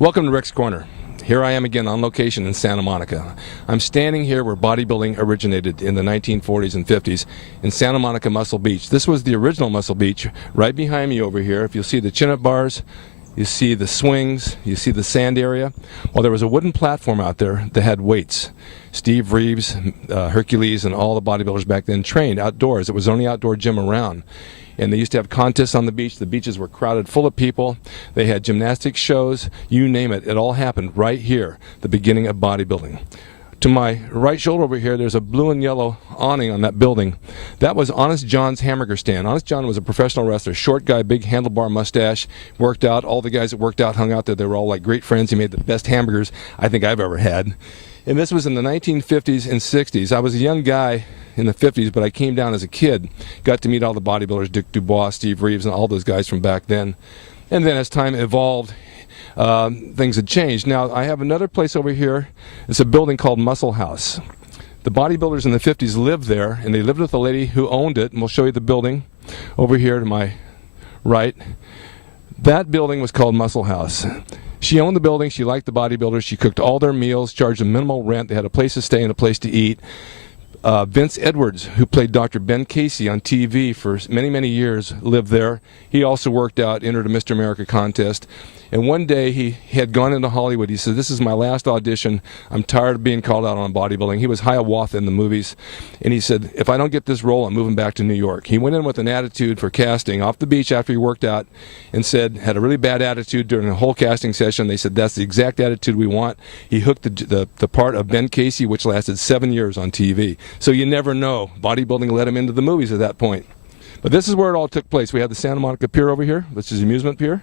Welcome to Rick's Corner. Here I am again on location in Santa Monica. I'm standing here where bodybuilding originated in the 1940s and 50s in Santa Monica Muscle Beach. This was the original Muscle Beach. Right behind me over here, if you'll see the chin-up bars, you see the swings, you see the sand area. Well, there was a wooden platform out there that had weights. Steve Reeves, Hercules, and all the bodybuilders back then trained outdoors. It was the only outdoor gym around. And they used to have contests on the beach. The beaches were crowded full of people. They had gymnastics shows, you name it. It all happened right here, the beginning of bodybuilding. To my right shoulder over here, there's a blue and yellow awning on that building. That was Honest John's hamburger stand. Honest John was a professional wrestler, short guy, big handlebar mustache, worked out. All the guys that worked out hung out there. They were all like great friends. He made the best hamburgers I think I've ever had. And this was in the 1950s and 60s. I was a young guy in the 50s, but I came down as a kid, got to meet all the bodybuilders, Dick Dubois, Steve Reeves, and all those guys from back then. And then as time evolved, things had changed. Now, I have another place over here. It's a building called Muscle House. The bodybuilders in the 50s lived there, and they lived with a lady who owned it, and we'll show you the building over here to my right. That building was called Muscle House. She owned the building. She liked the bodybuilders. She cooked all their meals, charged them minimal rent. They had a place to stay and a place to eat. Vince Edwards, who played Dr. Ben Casey on TV for many, many years, lived there. He also worked out, entered a Mr. America contest. And one day he had gone into Hollywood. He said, "This is my last audition. I'm tired of being called out on bodybuilding." He was Hiawatha in the movies. And he said, "If I don't get this role, I'm moving back to New York." He went in with an attitude for casting off the beach after he worked out and had a really bad attitude during the whole casting session. They said, "That's the exact attitude we want." He hooked the part of Ben Casey, which lasted 7 years on TV. So you never know. Bodybuilding led him into the movies at that point. But this is where it all took place. We have the Santa Monica Pier over here, which is the amusement pier.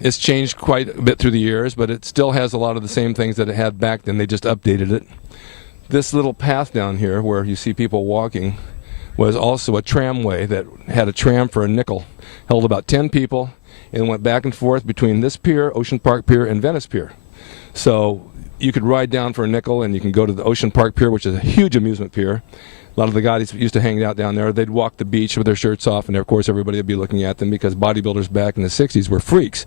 It's changed quite a bit through the years, but it still has a lot of the same things that it had back then. They just updated it. This little path down here where you see people walking was also a tramway that had a tram for a nickel. Held about 10 people and went back and forth between this pier, Ocean Park Pier, and Venice Pier. So you could ride down for a nickel and you can go to the Ocean Park Pier, which is a huge amusement pier. A lot of the guys used to hang out down there. They'd walk the beach with their shirts off, and of course everybody would be looking at them because bodybuilders back in the 60s were freaks.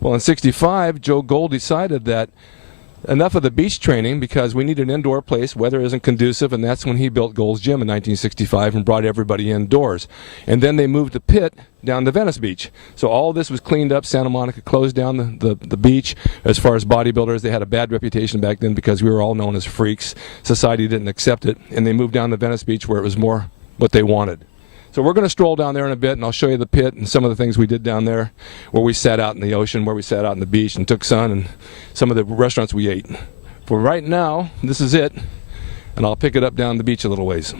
Well, in 65, Joe Gold decided that enough of the beach training because we need an indoor place. Weather isn't conducive, and that's when he built Gold's Gym in 1965 and brought everybody indoors. And then they moved the pit down to Venice Beach. So all this was cleaned up. Santa Monica closed down the beach. As far as bodybuilders, they had a bad reputation back then because we were all known as freaks. Society didn't accept it, and they moved down to Venice Beach where it was more what they wanted. So we're going to stroll down there in a bit, and I'll show you the pit and some of the things we did down there, where we sat out in the ocean, where we sat out on the beach and took sun, and some of the restaurants we ate. For right now, this is it, and I'll pick it up down the beach a little ways.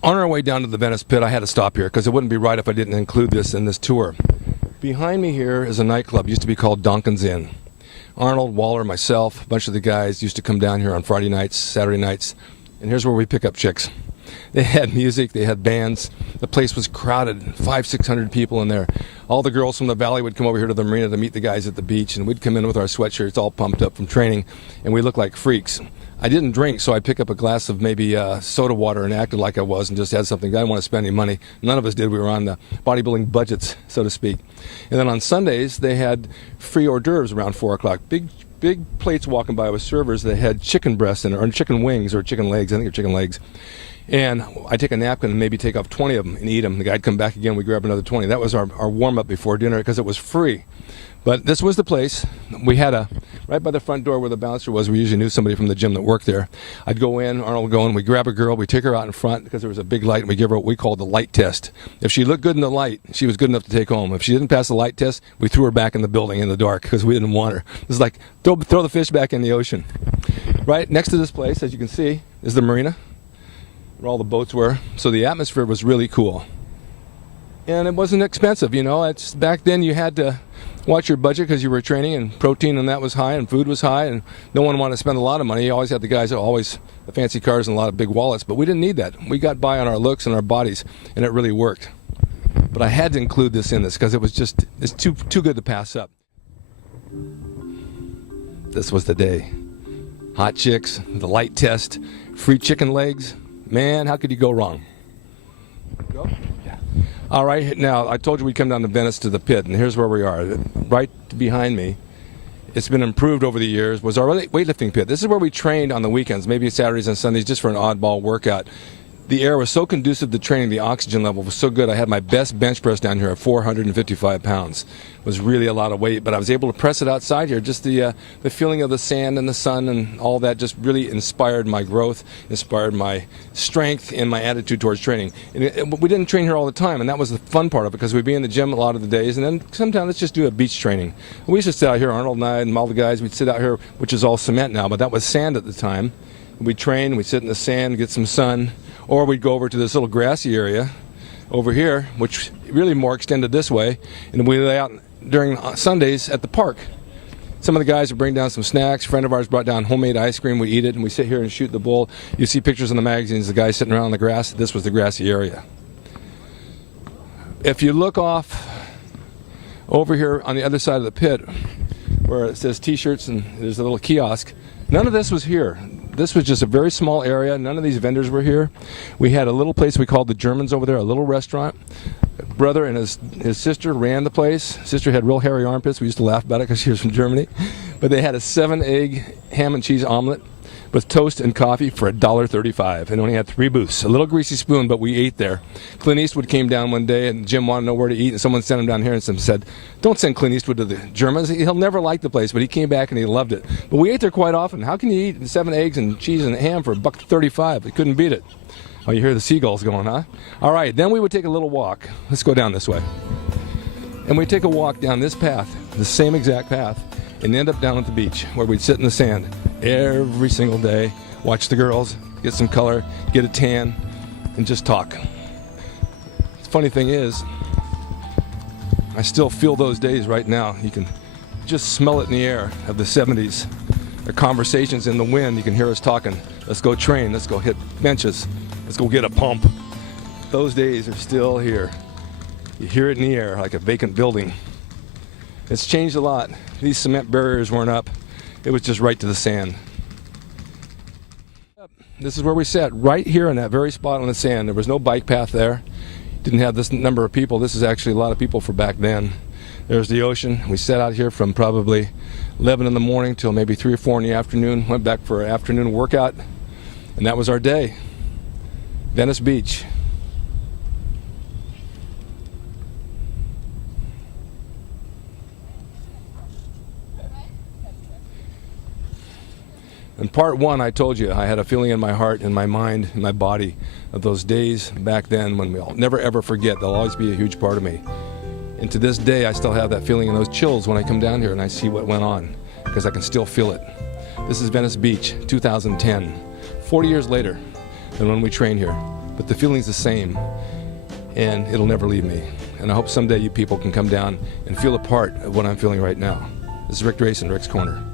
On our way down to the Venice Pit, I had to stop here because it wouldn't be right if I didn't include this in this tour. Behind me here is a nightclub. It used to be called Donkin's Inn. Arnold, Waller, myself, a bunch of the guys used to come down here on Friday nights, Saturday nights, and here's where we pick up chicks. They had music, they had bands. The place was crowded, 500-600 people in there. All the girls from the valley would come over here to the marina to meet the guys at the beach, and we'd come in with our sweatshirts all pumped up from training, and we looked like freaks. I didn't drink, so I'd pick up a glass of maybe soda water and acted like I was and just had something. I didn't want to spend any money. None of us did. We were on the bodybuilding budgets, so to speak. And then on Sundays, they had free hors d'oeuvres around 4 o'clock. Big plates walking by with servers that had chicken breasts in it, or chicken wings, or chicken legs. I think they're chicken legs. And I'd take a napkin and maybe take off 20 of them and eat them. The guy'd come back again, we'd grab another 20. That was our warm-up before dinner because it was free. But this was the place. We had right by the front door where the bouncer was, we usually knew somebody from the gym that worked there. I'd go in, Arnold would go in, we'd grab a girl, we'd take her out in front because there was a big light, and we'd give her what we called the light test. If she looked good in the light, she was good enough to take home. If she didn't pass the light test, we threw her back in the building in the dark because we didn't want her. It was like, throw the fish back in the ocean. Right next to this place, as you can see, is the marina where all the boats were. So the atmosphere was really cool. And it wasn't expensive, you know. Back then you had to watch your budget because you were training, and protein and that was high, and food was high, and no one wanted to spend a lot of money. You always had the guys that always the fancy cars and a lot of big wallets, but we didn't need that. We got by on our looks and our bodies, and it really worked. But I had to include this in this because it's too good to pass up. This was the day. Hot chicks, the light test, free chicken legs. Man, how could you go wrong? Go? Yeah. All right, now I told you we'd come down to Venice to the pit, and here's where we are. Right behind me, it's been improved over the years, was our weightlifting pit. This is where we trained on the weekends, maybe Saturdays and Sundays, just for an oddball workout. The air was so conducive to training, the oxygen level was so good. I had my best bench press down here at 455 pounds. It was really a lot of weight, but I was able to press it outside here. Just the feeling of the sand and the sun and all that just really inspired my growth, inspired my strength and my attitude towards training. And we didn't train here all the time, and that was the fun part of it, because we'd be in the gym a lot of the days, and then sometimes let's just do a beach training. We used to sit out here, Arnold and I and all the guys, we'd sit out here, which is all cement now, but that was sand at the time. We'd train, we'd sit in the sand, get some sun, or we'd go over to this little grassy area over here, which really more extended this way, and we lay out during Sundays at the park. Some of the guys would bring down some snacks. A friend of ours brought down homemade ice cream. We eat it, and we sit here and shoot the bull. You see pictures in the magazines, the guys sitting around on the grass. This was the grassy area. If you look off over here on the other side of the pit, where it says t-shirts and there's a little kiosk, none of this was here. This was just a very small area. None of these vendors were here. We had a little place we called the Germans over there, a little restaurant. Brother and his sister ran the place. Sister had real hairy armpits. We used to laugh about it because she was from Germany. But they had a 7-egg ham and cheese omelet with toast and coffee for $1.35, and only had 3 booths. A little greasy spoon, but we ate there. Clint Eastwood came down one day, and Jim wanted to know where to eat, and someone sent him down here and said, "Don't send Clint Eastwood to the Germans. He'll never like the place," but he came back and he loved it. But we ate there quite often. How can you eat 7 eggs and cheese and ham for $1.35? We couldn't beat it. Oh, you hear the seagulls going, huh? All right, then we would take a little walk. Let's go down this way. And we'd take a walk down this path, the same exact path, and end up down at the beach, where we'd sit in the sand every single day, watch the girls, get some color, get a tan, and just talk. The funny thing is, I still feel those days right now. You can just smell it in the air of the 70s. The conversations in the wind, you can hear us talking. Let's go train, let's go hit benches, let's go get a pump. Those days are still here. You hear it in the air like a vacant building. It's changed a lot. These cement barriers weren't up. It was just right to the sand. This is where we sat, right here in that very spot on the sand. There was no bike path there. Didn't have this number of people. This is actually a lot of people for back then. There's the ocean. We sat out here from probably 11 in the morning till maybe 3 or 4 in the afternoon. Went back for an afternoon workout, and that was our day. Venice Beach. In part 1, I told you I had a feeling in my heart, in my mind, in my body of those days back then when we'll never ever forget. They'll always be a huge part of me. And to this day, I still have that feeling and those chills when I come down here and I see what went on, because I can still feel it. This is Venice Beach, 2010, 40 years later than when we trained here. But the feeling's the same, and it'll never leave me. And I hope someday you people can come down and feel a part of what I'm feeling right now. This is Rick Drasin, Rick's Corner.